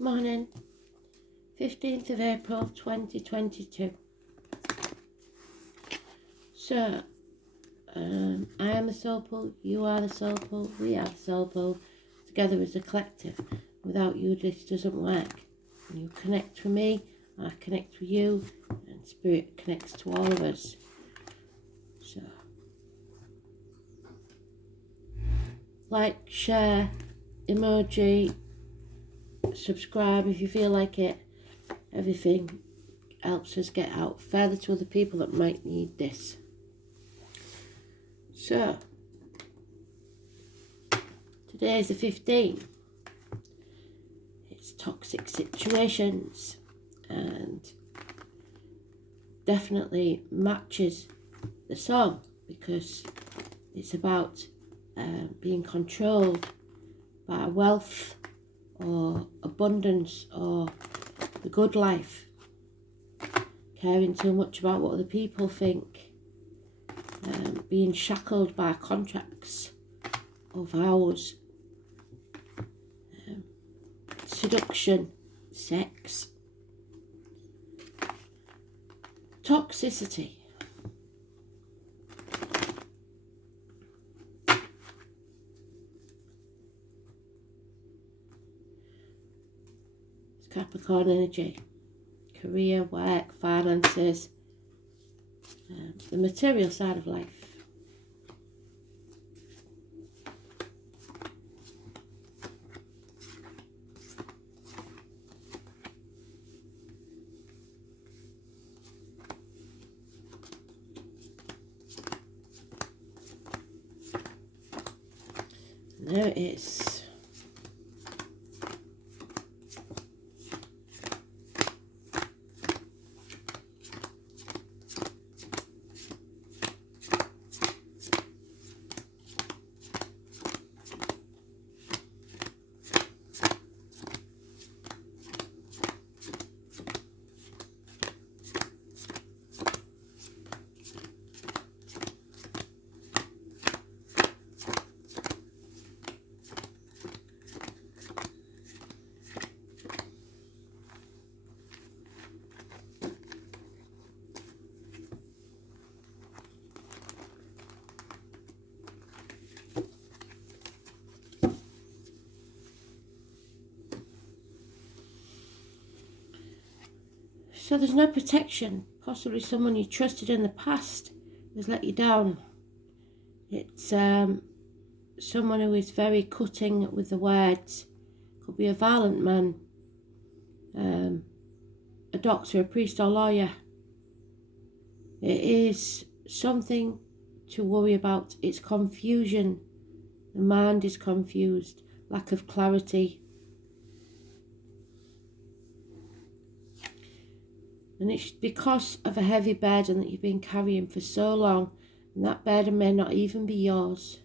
Morning, 15th of April 2022. So, I am the soul pool, you are the soul pool, we are the soul pool, together as a collective. Without you, this doesn't work. You connect with me, I connect with you, and spirit connects to all of us. So, like, share, emoji, subscribe if you feel like it. Everything helps us get out further to other people that might need this. So, today is the 15th. It's toxic situations and definitely matches the song because it's about being controlled by wealth or abundance or the good life, caring too much about what other people think, being shackled by contracts or vows, seduction, sex, toxicity. It's Capricorn energy, career, work, finances, the material side of life. There it is. So there's no protection. Possibly someone you trusted in the past has let you down. It's someone who is very cutting with the words. Could be a violent man, a doctor, a priest or lawyer. It is something to worry about. It's confusion. The mind is confused. Lack of clarity. And it's because of a heavy burden that you've been carrying for so long, and that burden may not even be yours.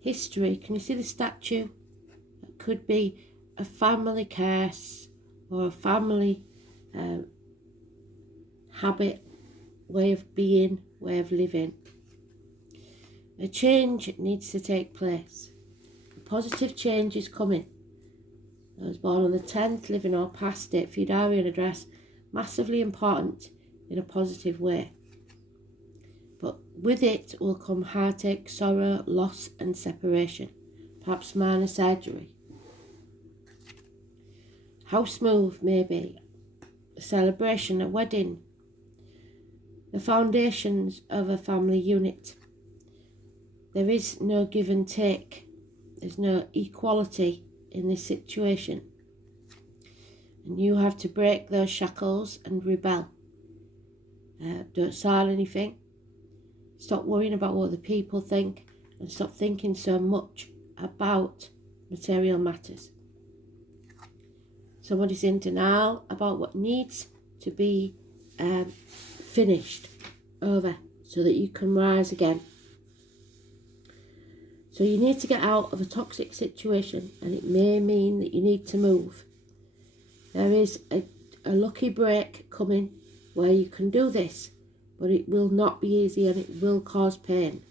History, can you see the statue? That could be a family curse or a family habit, way of being, way of living. A change needs to take place. A positive change is coming. I was born on the 10th, living or past it, for your diary and address. Massively important in a positive way. But with it will come heartache, sorrow, loss and separation. Perhaps minor surgery. House move maybe. A celebration, a wedding. The foundations of a family unit. There is no give and take. There's no equality in this situation. And you have to break those shackles and rebel. Don't sign anything. Stop worrying about what the people think and stop thinking so much about material matters. Somebody's in denial about what needs to be finished, over, so that you can rise again. So you need to get out of a toxic situation, and it may mean that you need to move. There is a lucky break coming where you can do this, but it will not be easy and it will cause pain.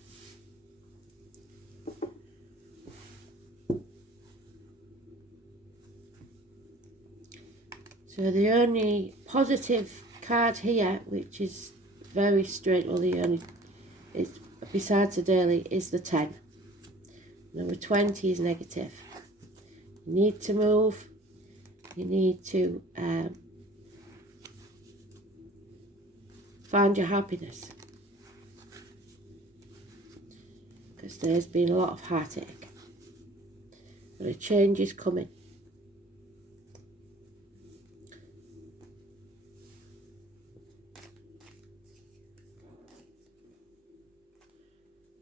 So the only positive card here, which is very straight, well, the only is besides the daily, is the 10. Number 20 is negative. You need to move. You need to find your happiness, because there's been a lot of heartache, but a change is coming.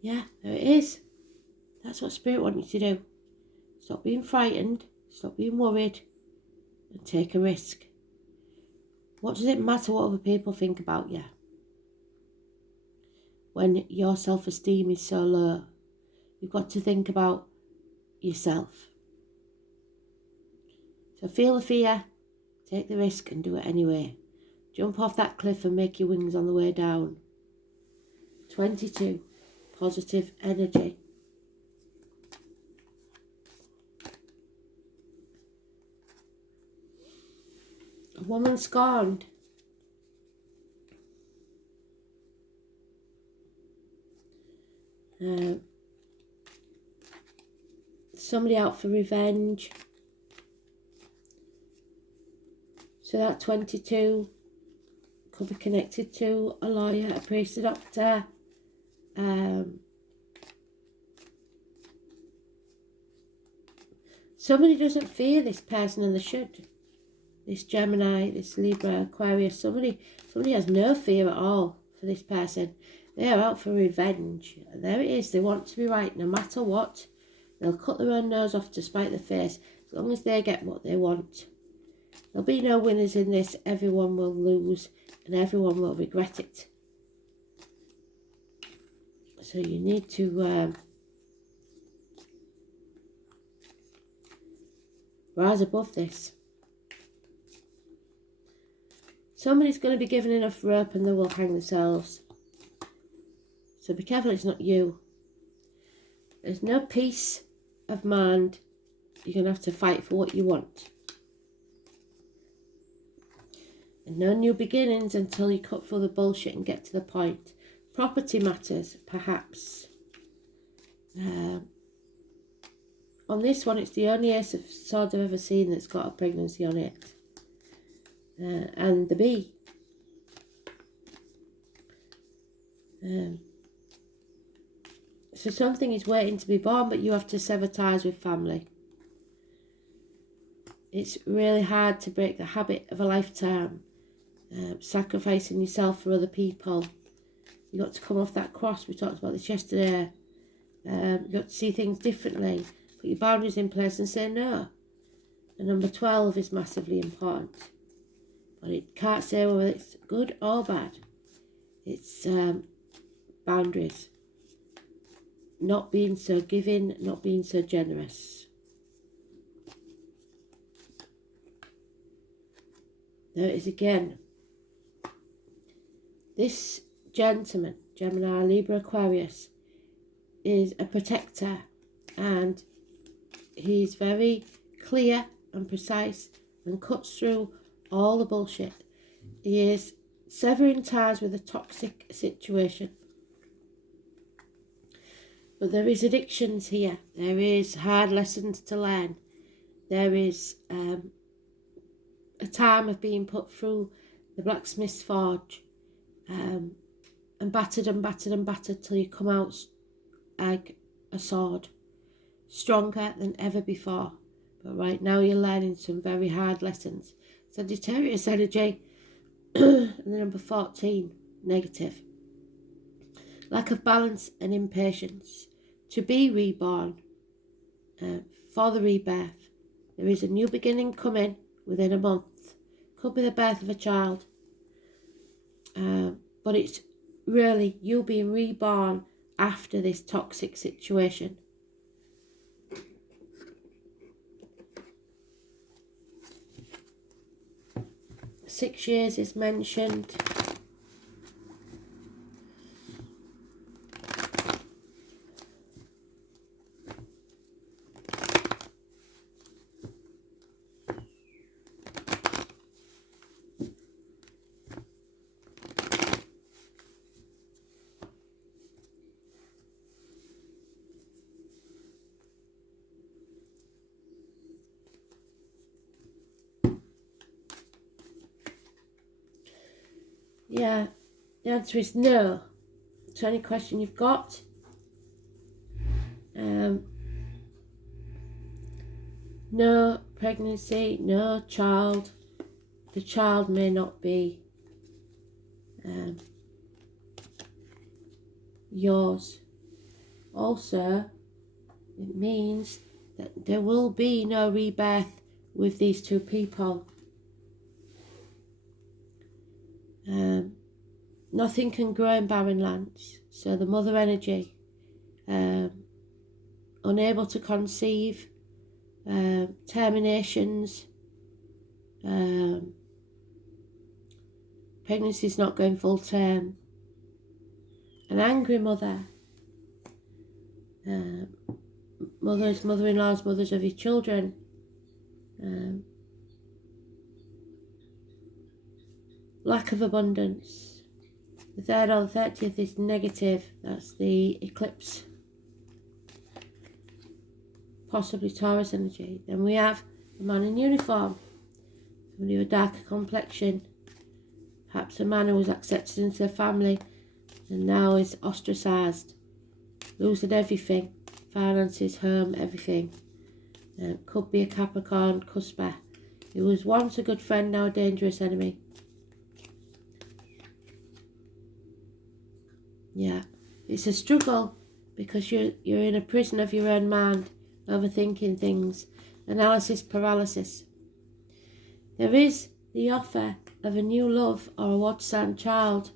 Yeah, there it is. That's what Spirit wants you to do. Stop being frightened, stop being worried, and take a risk. What does it matter what other people think about you when your self-esteem is so low? You've got to think about yourself. So feel the fear, take the risk and do it anyway. Jump off that cliff and make your wings on the way down. 22, positive energy. A woman scorned. Somebody out for revenge. So that 22 could be connected to a lawyer, a priest, a doctor. Somebody doesn't fear this person and they should. This Gemini, this Libra, Aquarius, somebody has no fear at all for this person. They are out for revenge. And there it is. They want to be right no matter what. They'll cut their own nose off to spite their face as long as they get what they want. There'll be no winners in this. Everyone will lose and everyone will regret it. So you need to rise above this. Somebody's going to be given enough rope and they will hang themselves. So be careful it's not you. There's no peace of mind. You're going to have to fight for what you want. And no new beginnings until you cut through the bullshit and get to the point. Property matters, perhaps. On this one, it's the only Ace of Swords I've ever seen that's got a pregnancy on it. And the bee. So something is waiting to be born, but you have to sever ties with family. It's really hard to break the habit of a lifetime, sacrificing yourself for other people. You got to come off that cross. We talked about this yesterday. You got to see things differently. Put your boundaries in place and say no. And number 12 is massively important. But it can't say whether it's good or bad. It's boundaries. Not being so giving, not being so generous. There it is again. This gentleman, Gemini, Libra, Aquarius, is a protector and he's very clear and precise and cuts through all the bullshit. He is severing ties with a toxic situation. But there is addictions here. There is hard lessons to learn. There is a time of being put through the blacksmith's forge and battered and battered and battered till you come out like a sword, stronger than ever before. But right now you're learning some very hard lessons. Sagittarius energy, and the number 14, negative. Lack of balance and impatience. To be reborn, for the rebirth. There is a new beginning coming within a month. Could be the birth of a child. But it's really you being reborn after this toxic situation. Six years is mentioned. Yeah, the answer is no to any question you've got. No pregnancy, no child. The child may not be yours. Also, it means that there will be no rebirth with these two people. Nothing can grow in barren lands. So the mother energy, unable to conceive, terminations, pregnancy's not going full term, an angry mother, mother-in-laws, mothers of your children, lack of abundance. The 3rd or the 30th is negative, that's the eclipse, possibly Taurus energy. Then we have a man in uniform, somebody with a darker complexion, perhaps a man who was accepted into the family and now is ostracised, losing everything, finances, home, everything. Could be a Capricorn cusper. He was once a good friend, now a dangerous enemy. Yeah, it's a struggle because you're in a prison of your own mind, overthinking things, analysis paralysis. There is the offer of a new love or a water sign child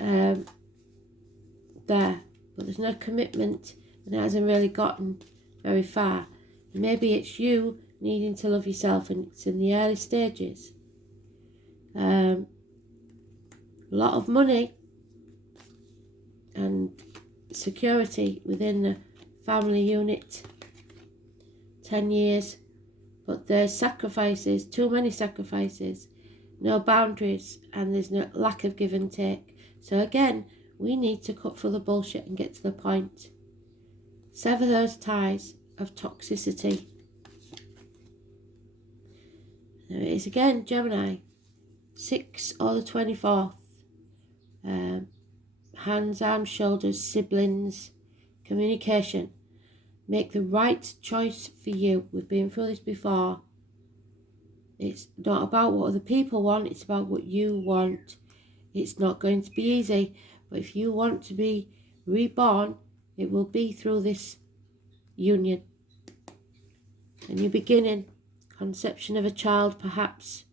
there, but there's no commitment and it hasn't really gotten very far. Maybe it's you needing to love yourself and it's in the early stages. A lot of money and security within the family unit, 10 years, but there's sacrifices, too many sacrifices, no boundaries, and there's no lack of give and take. So again, we need to cut through the bullshit and get to the point. Sever those ties of toxicity. There it is again, Gemini, 6 or the 24th. Hands, arms, shoulders, siblings, communication. Make the right choice for you. We've been through this before. It's not about what other people want, it's about what you want. It's not going to be easy, but if you want to be reborn, it will be through this union. A new beginning, conception of a child perhaps.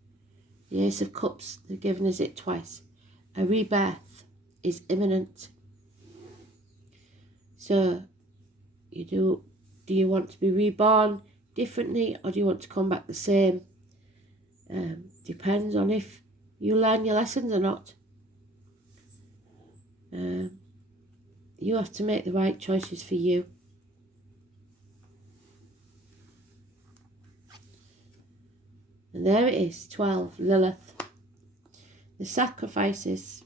The Ace of Cups, they've given us it twice. A rebirth is imminent. So, do you want to be reborn differently or do you want to come back the same? Depends on if you learn your lessons or not. You have to make the right choices for you. And there it is, 12, Lilith. The sacrifices.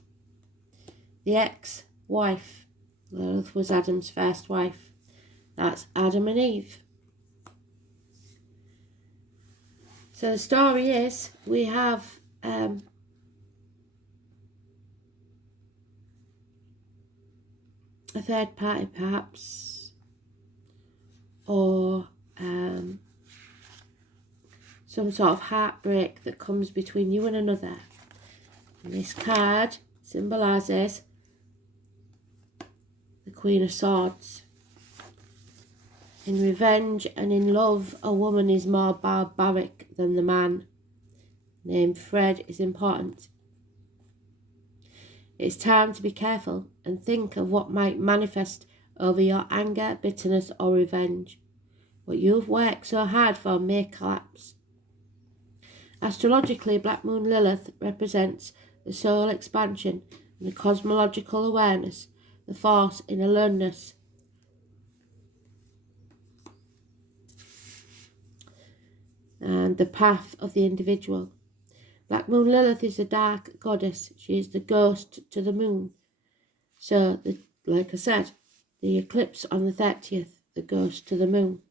The ex-wife. Lilith was Adam's first wife. That's Adam and Eve. So the story is, we have a third party perhaps, or some sort of heartbreak that comes between you and another. And this card symbolises the Queen of Swords. In revenge and in love, a woman is more barbaric than the man. Named Fred is important. It's time to be careful and think of what might manifest over your anger, bitterness or revenge. What you've worked so hard for may collapse. Astrologically, Black Moon Lilith represents the soul expansion and the cosmological awareness, the force in aloneness. And the path of the individual. Black Moon Lilith is a dark goddess. She is the ghost to the moon. So, like I said, the eclipse on the 30th, the ghost to the moon.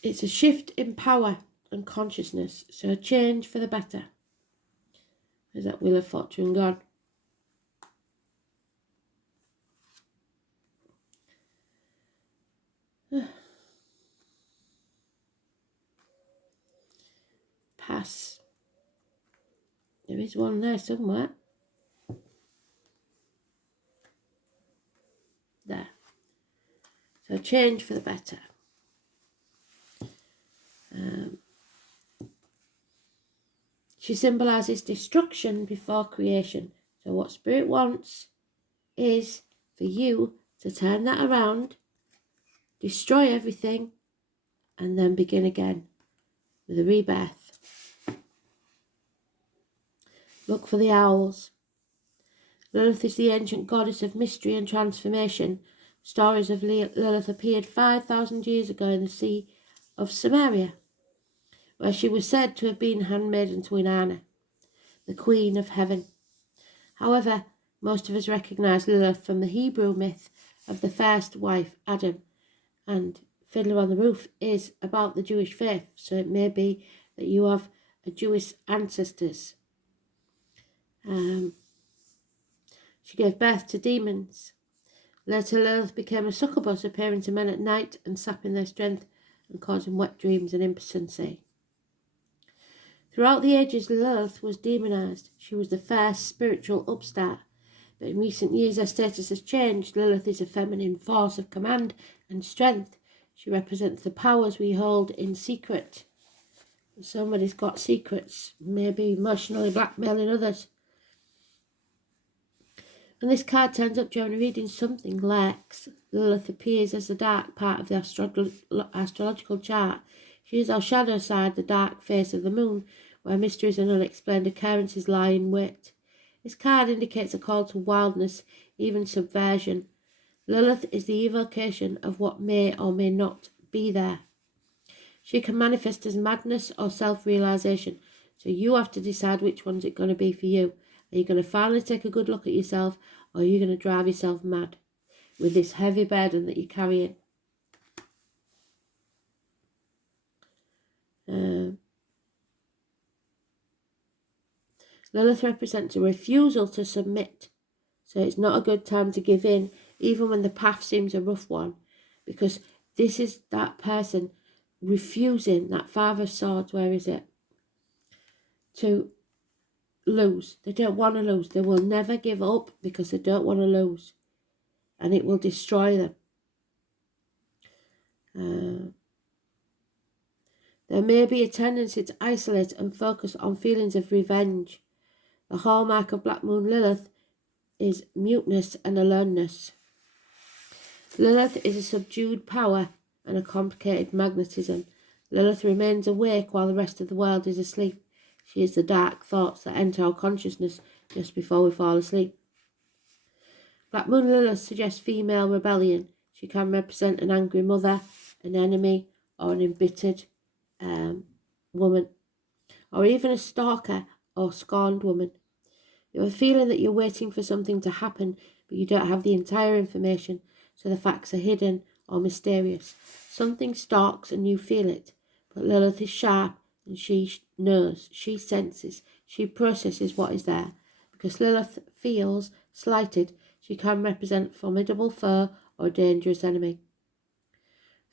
It's a shift in power and consciousness. So a change for the better. There's that Wheel of Fortune gone. Pass. There is one there somewhere. There. So change for the better. She symbolises destruction before creation. So what Spirit wants is for you to turn that around, destroy everything, and then begin again with a rebirth. Look for the owls. Lilith is the ancient goddess of mystery and transformation. Stories of Lilith appeared 5,000 years ago in the Sea of Samaria, where she was said to have been handmaiden to Inanna, the Queen of Heaven. However, most of us recognise Lilith from the Hebrew myth of the first wife, Adam, and Fiddler on the Roof is about the Jewish faith, so it may be that you have a Jewish ancestors. She gave birth to demons. Later, Lilith became a succubus, appearing to men at night and sapping their strength and causing wet dreams and impotency. Throughout the ages, Lilith was demonised. She was the first spiritual upstart. But in recent years, her status has changed. Lilith is a feminine force of command and strength. She represents the powers we hold in secret. Somebody's got secrets, maybe emotionally blackmailing others. When this card turns up during a reading, something lurks. Lilith appears as the dark part of the astrological chart. She is our shadow side, the dark face of the moon, where mysteries and unexplained occurrences lie in wait. This card indicates a call to wildness, even subversion. Lilith is the evocation of what may or may not be there. She can manifest as madness or self-realisation, so you have to decide which one's it going to be for you. Are you going to finally take a good look at yourself, or are you going to drive yourself mad with this heavy burden that you're carrying? Lilith represents a refusal to submit. So it's not a good time to give in, even when the path seems a rough one, because this is that person refusing, that Five of Swords, where is it? To lose. They don't want to lose. They will never give up because they don't want to lose. And it will destroy them. There may be a tendency to isolate and focus on feelings of revenge. The hallmark of Black Moon Lilith is muteness and aloneness. Lilith is a subdued power and a complicated magnetism. Lilith remains awake while the rest of the world is asleep. She is the dark thoughts that enter our consciousness just before we fall asleep. Black Moon Lilith suggests female rebellion. She can represent an angry mother, an enemy, or an embittered woman, or even a stalker or scorned woman. You have a feeling that you're waiting for something to happen, but you don't have the entire information, so the facts are hidden or mysterious. Something stalks and you feel it, but Lilith is sharp and she knows, she senses, she processes what is there. Because Lilith feels slighted, she can represent a formidable foe or a dangerous enemy.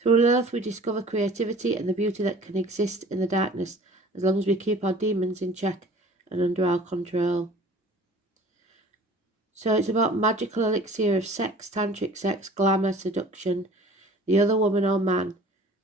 Through Lilith we discover creativity and the beauty that can exist in the darkness, as long as we keep our demons in check and under our control. So it's about magical elixir of sex, tantric sex, glamour, seduction, the other woman or man,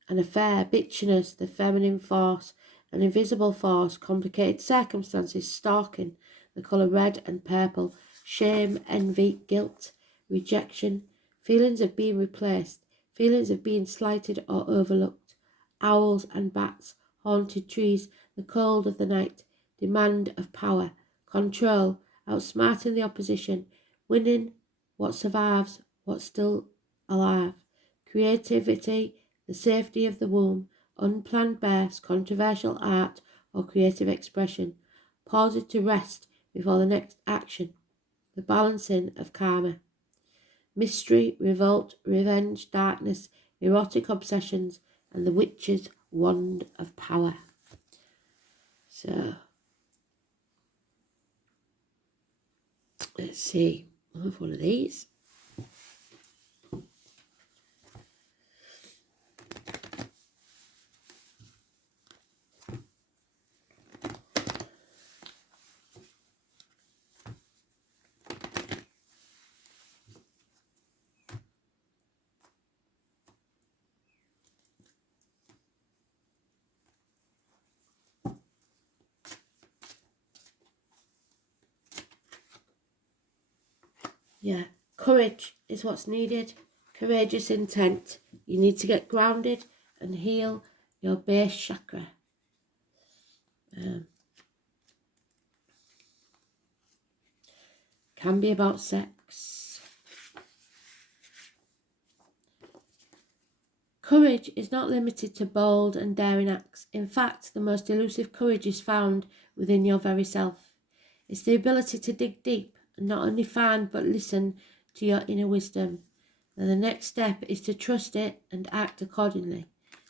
an affair, bitchiness, the feminine force, an invisible force, complicated circumstances, stalking, the colour red and purple, shame, envy, guilt, rejection, feelings of being replaced, feelings of being slighted or overlooked, owls and bats, haunted trees, the cold of the night, demand of power, control, outsmarting the opposition, winning what survives, what's still alive, creativity, the safety of the womb, unplanned births, controversial art or creative expression, pausing to rest before the next action, the balancing of karma, mystery, revolt, revenge, darkness, erotic obsessions, and the witch's wand of power. So, let's see. I'll have one of these. Yeah, courage is what's needed. Courageous intent. You need to get grounded and heal your base chakra. Can be about sex. Courage is not limited to bold and daring acts. In fact, the most elusive courage is found within your very self. It's the ability to dig deep and not only find but listen to your inner wisdom. And the next step is to trust it and act accordingly.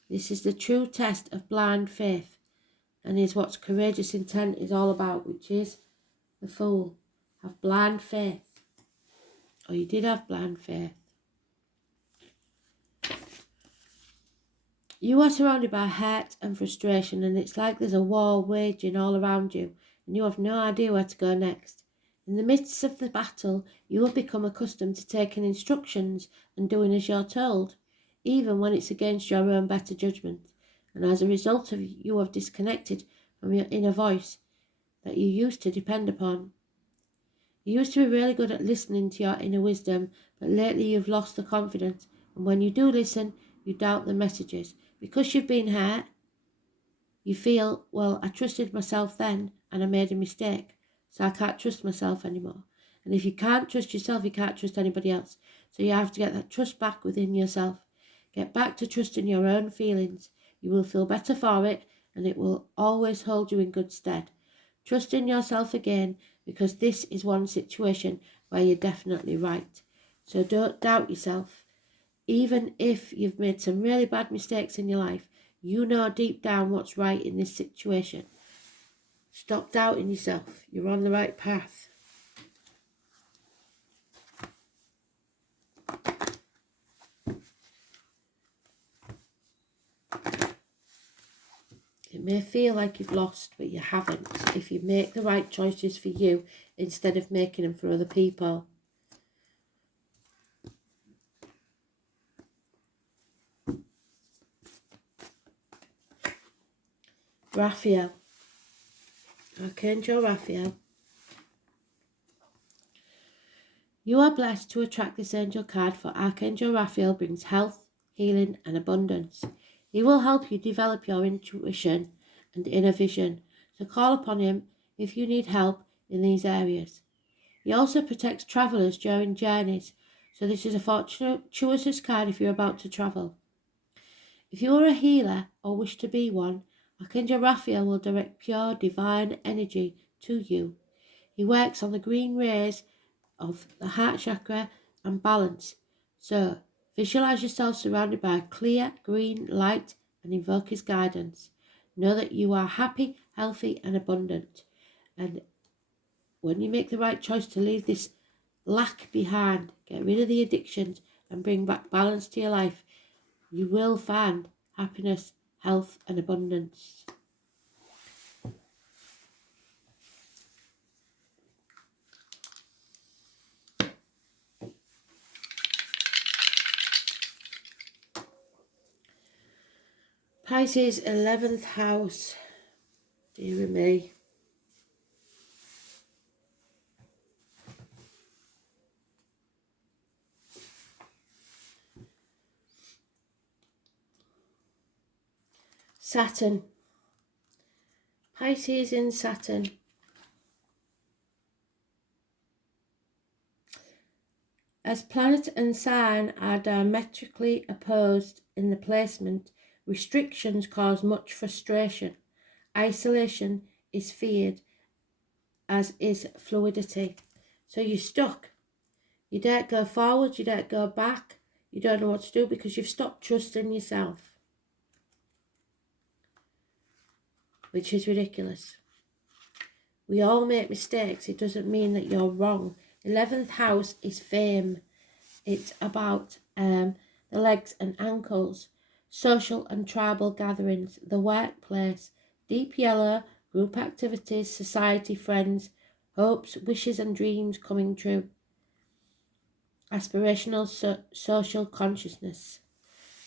This is the true test of blind faith and is what courageous intent is all about, which is the fool. Have blind faith. Or you did have blind faith. You are surrounded by hurt and frustration, and it's like there's a war waging all around you, and you have no idea where to go next. In the midst of the battle, you have become accustomed to taking instructions and doing as you're told, even when it's against your own better judgment. And as a result of you have disconnected from your inner voice that you used to depend upon. You used to be really good at listening to your inner wisdom, but lately you've lost the confidence, and when you do listen, you doubt the messages. Because you've been hurt, you feel, well, I trusted myself then and I made a mistake, so I can't trust myself anymore. And if you can't trust yourself, you can't trust anybody else. So you have to get that trust back within yourself. Get back to trusting your own feelings. You will feel better for it, and it will always hold you in good stead. Trust in yourself again, because this is one situation where you're definitely right. So don't doubt yourself. Even if you've made some really bad mistakes in your life, you know deep down what's right in this situation. Stop doubting yourself. You're on the right path. It may feel like you've lost, but you haven't, if you make the right choices for you instead of making them for other people. Raphael. Archangel Raphael. You are blessed to attract this angel card, for Archangel Raphael brings health, healing and abundance. He will help you develop your intuition and inner vision, so call upon him if you need help in these areas. He also protects travellers during journeys, so this is a fortuitous card if you're about to travel. If you are a healer or wish to be one, Archangel Raphael will direct pure divine energy to you. He works on the green rays of the heart chakra and balance. So, visualize yourself surrounded by clear green light and invoke his guidance. Know that you are happy, healthy and abundant. And when you make the right choice to leave this lack behind, get rid of the addictions and bring back balance to your life, you will find happiness, health and abundance. Pisces, 11th house. Dear me. Saturn. Pisces in Saturn. As planet and sign are diametrically opposed in the placement, restrictions cause much frustration. Isolation is feared, as is fluidity. So you're stuck. You don't go forward, you don't go back, you don't know what to do because you've stopped trusting yourself. Which is ridiculous. We all make mistakes. It doesn't mean that you're wrong. 11th house is fame. It's about the legs and ankles, social and tribal gatherings, the workplace, deep yellow, group activities, society, friends, hopes, wishes and dreams coming true. Aspirational social consciousness.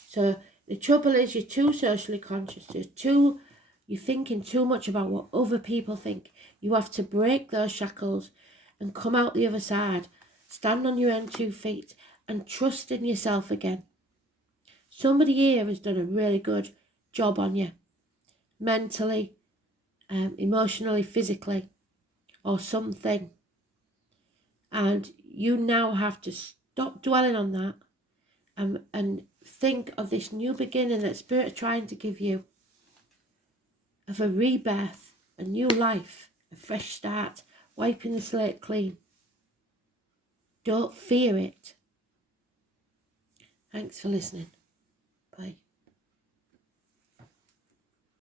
So the trouble is you're too socially conscious, you're thinking too much about what other people think. You have to break those shackles and come out the other side, stand on your own 2 feet and trust in yourself again. Somebody here has done a really good job on you, mentally, emotionally, physically, or something. And you now have to stop dwelling on that and think of this new beginning that Spirit is trying to give you, of a rebirth, a new life, a fresh start, wiping the slate clean. Don't fear it. Thanks for listening.